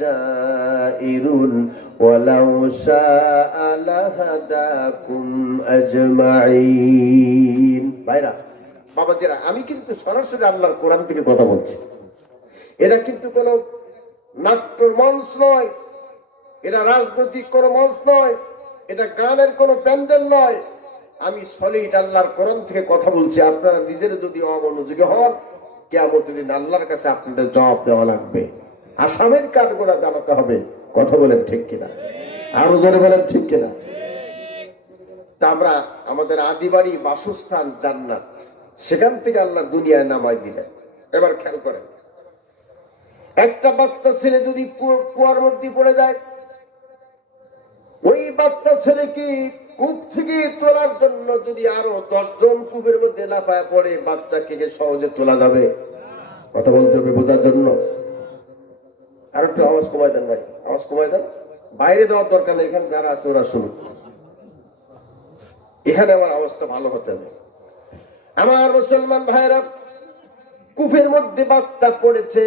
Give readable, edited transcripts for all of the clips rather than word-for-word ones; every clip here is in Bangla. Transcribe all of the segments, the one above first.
জাইরুন ওয়ালাউ শাআ লাহাদাকুম আজমাইন। ভাইরা বাবাজিরা, আমি কিন্তু সরাসরি আল্লাহর কোরআন থেকে কথা বলছি। এটা কিন্তু কোনো নাট্যর মঞ্চ নয়, এটা রাজনৈতিক কোনো মঞ্চ নয়, এটা গানের কোনো প্যান্ডেল নয়। আমি সলিড আল্লাহর কোরআন থেকে কথা বলছি। আপনারা নিজেরা যদি অমনোযোগী হন, কিয়ামতের দিন আল্লাহর কাছে আপনাদের জবাব দেওয়া লাগবে। আসামের কাঠগড়া জানাতে হবে। কথা বলেন ঠিক কিনা? আরো জোরে বলেন ঠিক কিনা? তা আমরা আমাদের আদিবাড়ি বাসস্থান জান্নাত, সেখান থেকে আল্লাহ দুনিয়ায় নামাই দিলেন। এবার খেয়াল করেন, একটা বাচ্চা ছেলে যদি কুয়ার মধ্যে পড়ে যায়, ওই বাচ্চা ছেলেকে কূপ থেকে তোলার জন্য যদি আরো 10 জন কূপের মধ্যে লাফায় পড়ে, বাচ্চাকে সহজে তোলা যাবে? কথা বলতে হবে বোঝার জন্য। আর একটু আওয়াজ কমাই দেন ভাই, আওয়াজ কমাই দেন। বাইরে দেওয়ার দরকার নেই, এখানে যারা আছে ওরা শুনুক। এখানে আমার আওয়াজটা ভালো হতে হবে। আমার মুসলমান ভাইরা, কূপের মধ্যে বাচ্চা পড়েছে,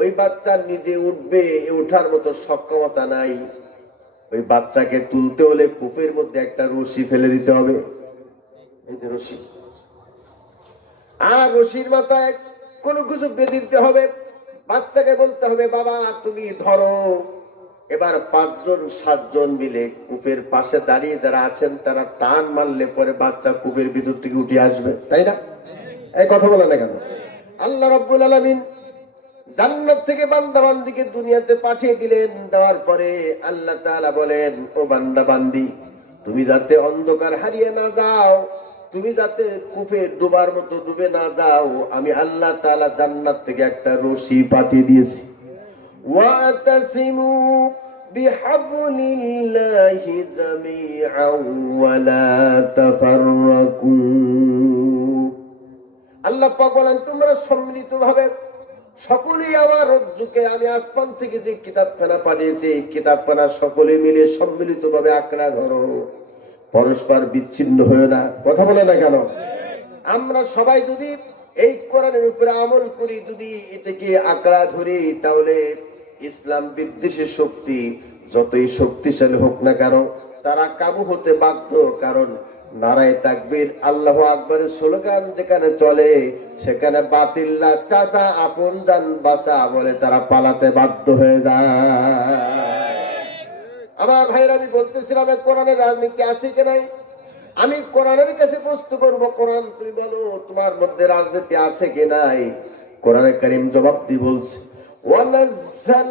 ওই বাচ্চা নিজে উঠবে, ওঠার মতো সক্ষমতা নাই। ওই বাচ্চাকে তুলতে হলে কূপের মধ্যে একটা রশি ফেলে দিতে হবে, এই যে রশি, আর রশির মাথায় কোনো কিছু বেঁধে দিতে হবে। বাচ্চাকে বলতে হবে, বাবা তুমি ধরো। এবার 5 জন 7 জন মিলে কূপের পাশে দাঁড়িয়ে যারা আছেন, তারা টান মারলে পরে বাচ্চা কূপের ভিতর থেকে উঠে আসবে, তাই না? এই কথা বলে না কেন? আল্লাহ রাব্বুল আলামিন জান্নাত থেকে বান্দা বান্দিকে দুনিয়াতে পাঠিয়ে দিলেন। দেওয়ার পরে আল্লাহ তাআলা বলেন, ও বান্দা বান্দি, তুমি যাতে অন্ধকার হারিয়ে না যাও, তুমি যাতে কূপে ডুবার মতো ডুবে না যাও, আমি আল্লাহ তাআলা জান্নাত থেকে একটা রশি পাঠিয়ে দিয়েছি। ওয়াতাসিমু বিহাবলিল্লাহি জামিআন ওয়া লা তাফাররাকু। আল্লাহ পাক বলেন, তোমরা সম্মিলিতভাবে সকলেই আমার রজ্জুকে, আমি আসমান থেকে যে কিতাবখানা পাঠিয়েছি, এই কিতাবখানা সকলে মিলে সম্মিলিতভাবে আঁকড়া ধরো, পরস্পর বিচ্ছিন্ন হয়ে না। কথা বলে না কেন? আমরা সবাই যদি এই কোরআনের উপরে আমল করি, যদি এটাকে আঁকড়া ধরি, তাহলে ইসলাম বিদ্বেষের শক্তি যতই শক্তিশালী হোক না কেন, তারা কাবু হতে বাধ্য। কারণ নারায়ে তাকবীর, আল্লাহু আকবারের স্লোগান যেখানে চলে, সেখানে বাতিল্লা চাচা আপন জান বাঁচা বলে তারা পালাতে বাধ্য হয়ে যায়। আমার ভাইরা, আমি বলতেছিলাম কোরআনের রাজনীতি আছে কি নাই? আমি কোরআনের কাছে প্রশ্ন করবো, কোরআন তুমি বলো তোমার মধ্যে রাজনীতি আছে কি নাই? কোরআনে কারীম জবাব দিয়ে বলছে, ওয়ানাজ্জাল